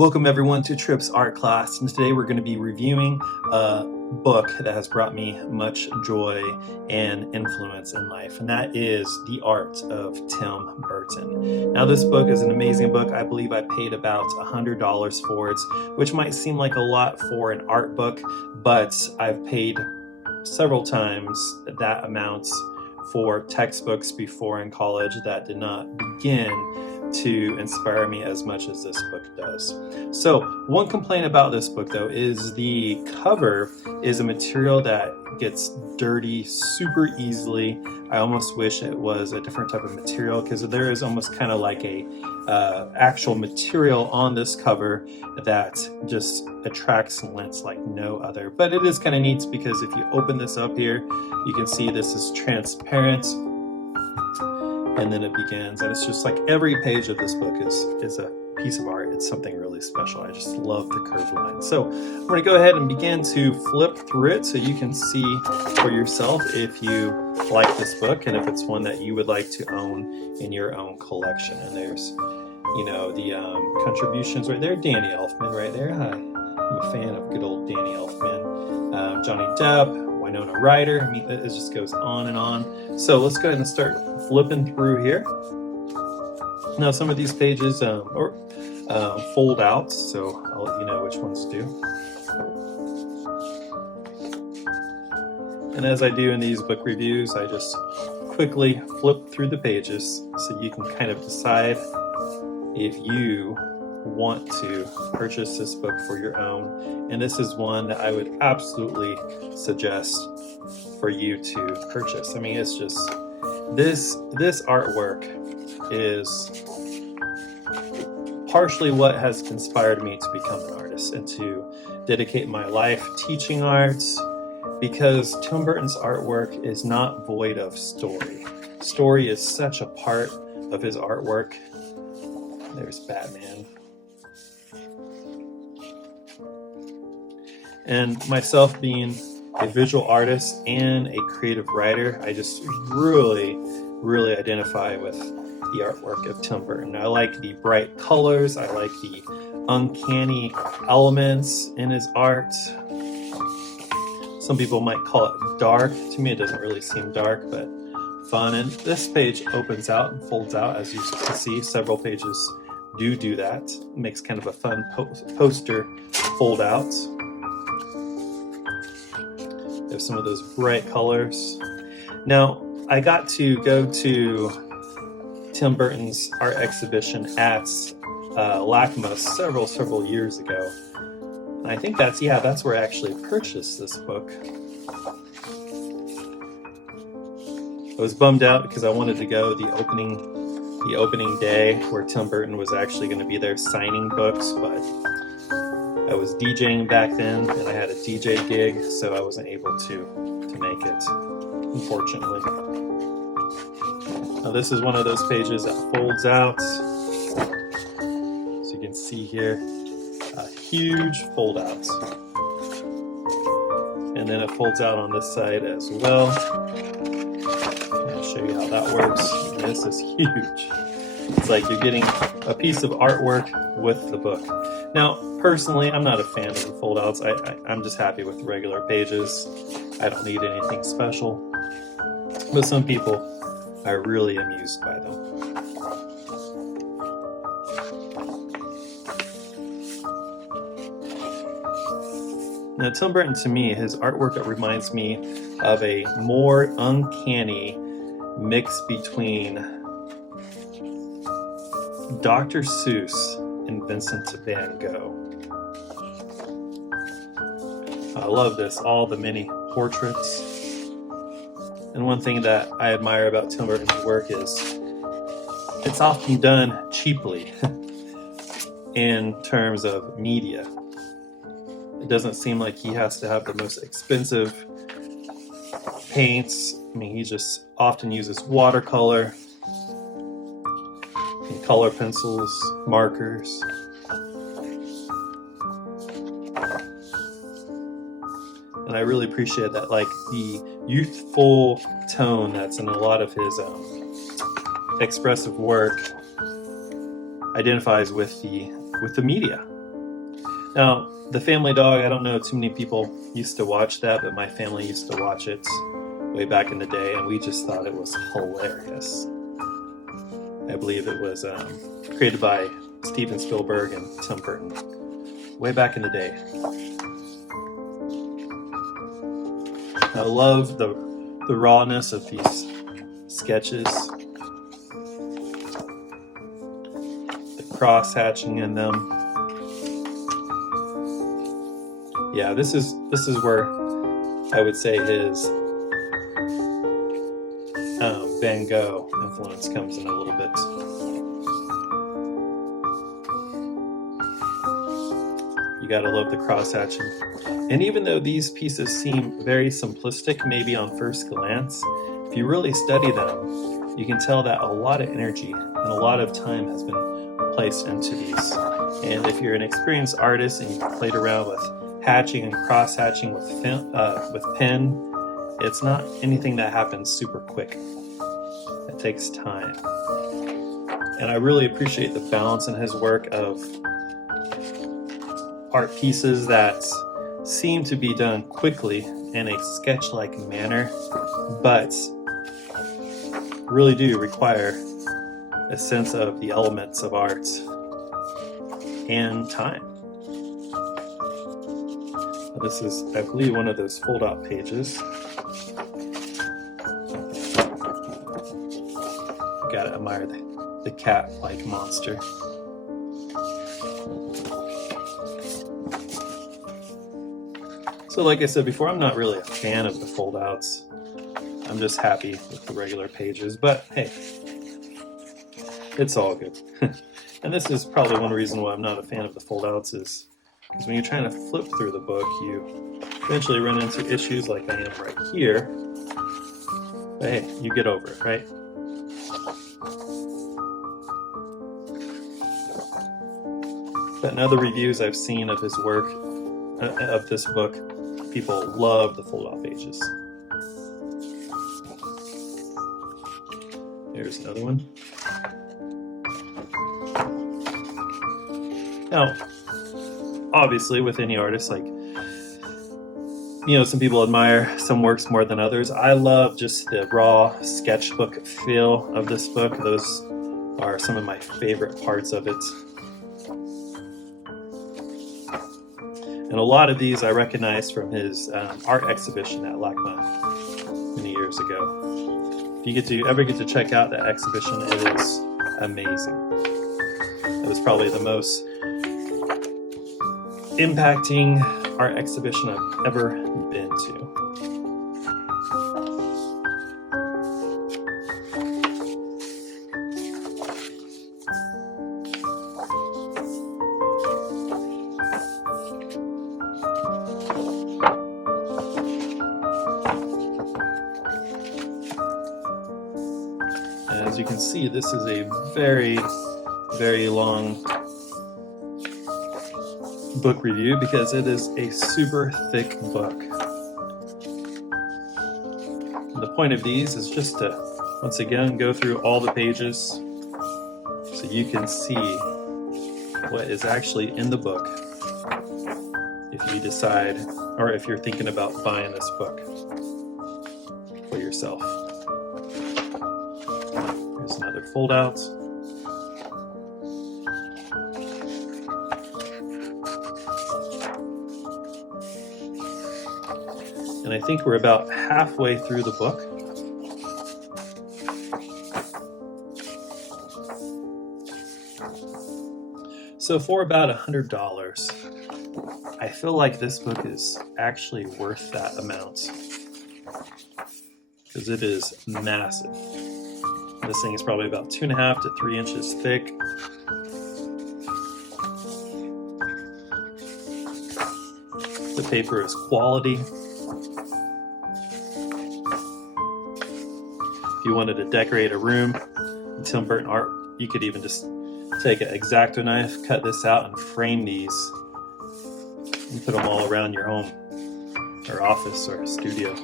Welcome everyone to Tripp's art class, and today we're going to be reviewing a book that has brought me much joy and influence in life, and that is The Art of Tim Burton. Now this book is an amazing book. I believe I paid about $100 for it, which might seem like a lot for an art book, but I've paid several times that amount for textbooks before in college that did not begin to inspire me as much as this book does. So one complaint about this book though is the cover is a material that gets dirty super easily. I almost wish it was a different type of material because there is almost kind of like a actual material on this cover that just attracts lens like no other. But it is kind of neat because if you open this up here, you can see this is transparent. And then it begins, and it's just like every page of this book is a piece of art. It's something really special. I just love the curved line. So I'm going to go ahead and begin to flip through it so you can see for yourself if you like this book and if it's one that you would like to own in your own collection. And there's, you know, the contributions right there. Danny Elfman right there. Hi, I'm a fan of good old Danny Elfman. Johnny Depp, Winona Ryder. I mean, it just goes on and on. So let's go ahead and start flipping through here. Now, some of these pages are fold outs, so I'll let you know which ones do. And as I do in these book reviews, I just quickly flip through the pages so you can kind of decide if you want to purchase this book for your own. And this is one that I would absolutely suggest for you to purchase. I mean, it's just this artwork is partially what has inspired me to become an artist and to dedicate my life teaching arts, because Tim Burton's artwork is not void of story. Story is such a part of his artwork. There's Batman. And myself being a visual artist and a creative writer, I just really identify with the artwork of Tim Burton. I like the bright colors. I like the uncanny elements in his art. Some people might call it dark. To me, it doesn't really seem dark, but fun. And this page opens out and folds out. As you can see, several pages do that. It makes kind of a fun poster fold out. There's some of those bright colors. Now, I got to go to Tim Burton's art exhibition at LACMA several years ago. And I think that's where I actually purchased this book. I was bummed out because I wanted to go the opening day where Tim Burton was actually going to be there signing books, but I was DJing back then and I had a DJ gig, so I wasn't able to make it, unfortunately. Now this is one of those pages that folds out. So you can see here, a huge fold out. And then it folds out on this side as well. I'll show you how that works. And this is huge. It's like you're getting a piece of artwork with the book. Now, personally, I'm not a fan of the fold-outs. I'm just happy with the regular pages. I don't need anything special. But some people are really amused by them. Now, Tim Burton, to me, his artwork, it reminds me of a more uncanny mix between Dr. Seuss and Vincent van Gogh. I love this, all the many portraits. And one thing that I admire about Tim Burton's work is it's often done cheaply in terms of media. It doesn't seem like he has to have the most expensive paints. I mean, he just often uses watercolor, and color pencils, markers. And I really appreciate that, like the youthful tone that's in a lot of his expressive work identifies with the media. Now, The Family Dog, I don't know too many people used to watch that, but my family used to watch it way back in the day, and we just thought it was hilarious. I believe it was created by Steven Spielberg and Tim Burton way back in the day. I love the rawness of these sketches, the cross-hatching in them. Yeah, this is where I would say his Van Gogh influence comes in a little bit. You gotta love the cross-hatching. And even though these pieces seem very simplistic, maybe on first glance, if you really study them, you can tell that a lot of energy and a lot of time has been placed into these. And if you're an experienced artist and you've played around with hatching and cross-hatching with pen, it's not anything that happens super quick. It takes time. And I really appreciate the balance in his work of art pieces that seem to be done quickly in a sketch-like manner, but really do require a sense of the elements of art and time. This is, I believe, one of those fold-out pages. Gotta admire the cat-like monster. So like I said before, I'm not really a fan of the fold-outs. I'm just happy with the regular pages, but hey, it's all good. And this is probably one reason why I'm not a fan of the fold-outs, is because when you're trying to flip through the book, you eventually run into issues like I am right here. But hey, you get over it, right? But in other reviews I've seen of his work, of this book, people love the fold-out pages. Here's another one. Now, obviously, with any artist, like, some people admire some works more than others. I love just the raw sketchbook feel of this book. Those are some of my favorite parts of it. And a lot of these I recognized from his art exhibition at LACMA many years ago. If you ever get to check out that exhibition, it is amazing. It was probably the most impacting art exhibition I've ever been to. And as you can see, this is a very, very long book review because it is a super thick book. And the point of these is just to, once again, go through all the pages so you can see what is actually in the book if you decide, or if you're thinking about buying this book for yourself. Here's another fold-out. And I think we're about halfway through the book. So for about $100, I feel like this book is actually worth that amount because it is massive. This thing is probably about 2.5 to 3 inches thick. The paper is quality. If you wanted to decorate a room in Tim Burton art, you could even just take an X-Acto knife, cut this out, and frame these and put them all around your home or office or studio.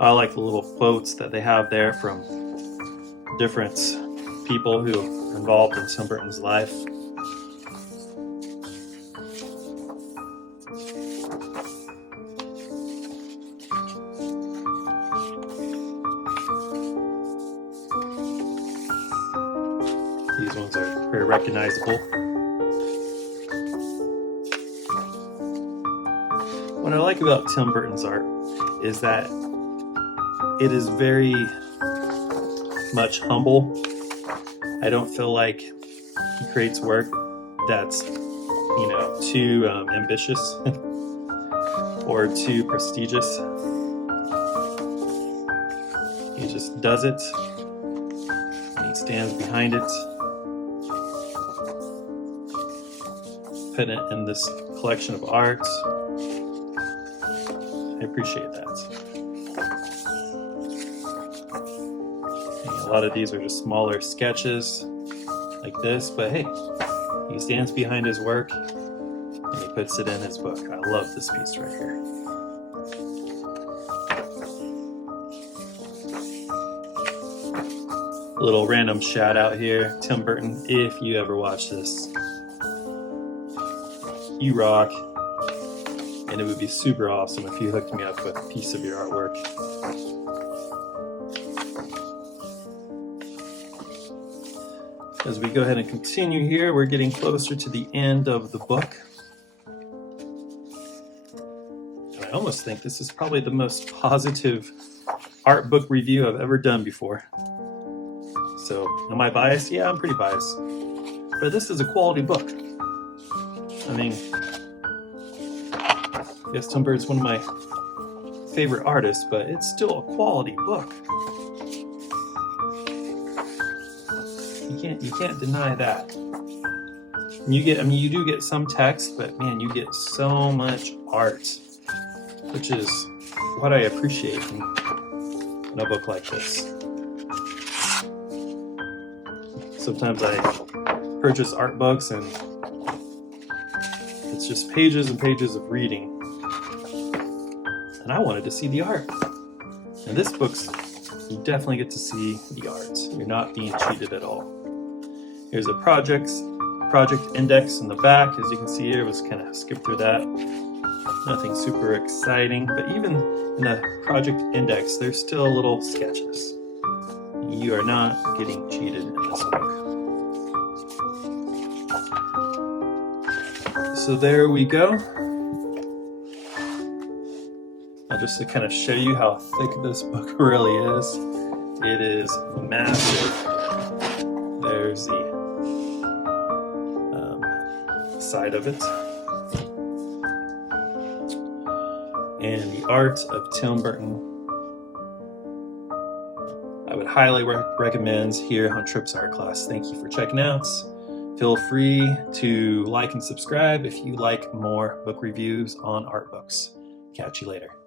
I like the little quotes that they have there from different people who are involved in Tim Burton's life. These ones are very recognizable. What I like about Tim Burton's art is that it is very much humble. I don't feel like he creates work that's, too ambitious or too prestigious. He just does it, and he stands behind it, putting it in this collection of art. I appreciate that. A lot of these are just smaller sketches like this, but hey, he stands behind his work and he puts it in his book. I love this piece right here. A little random shout out here. Tim Burton, if you ever watch this, you rock. And it would be super awesome if you hooked me up with a piece of your artwork. As we go ahead and continue here, we're getting closer to the end of the book. And I almost think this is probably the most positive art book review I've ever done before. So, am I biased? Yeah, I'm pretty biased. But this is a quality book. I mean, yes, Tim Burton's one of my favorite artists, but it's still a quality book. You can't deny that. And you do get some text, but man, you get so much art, which is what I appreciate in a book like this. Sometimes I purchase art books and it's just pages and pages of reading. And I wanted to see the art. And this book's, you definitely get to see the art. You're not being cheated at all. Here's a project index in the back. As you can see here, let's kind of skip through that. Nothing super exciting, but even in the project index, there's still little sketches. You are not getting cheated in this book. So there we go. Now just to kind of show you how thick this book really is, it is massive. There's the side of it. And the art of Tim Burton, I would highly recommend here on Tripp's Art Class. Thank you for checking out. Feel free to like and subscribe if you like more book reviews on art books. Catch you later.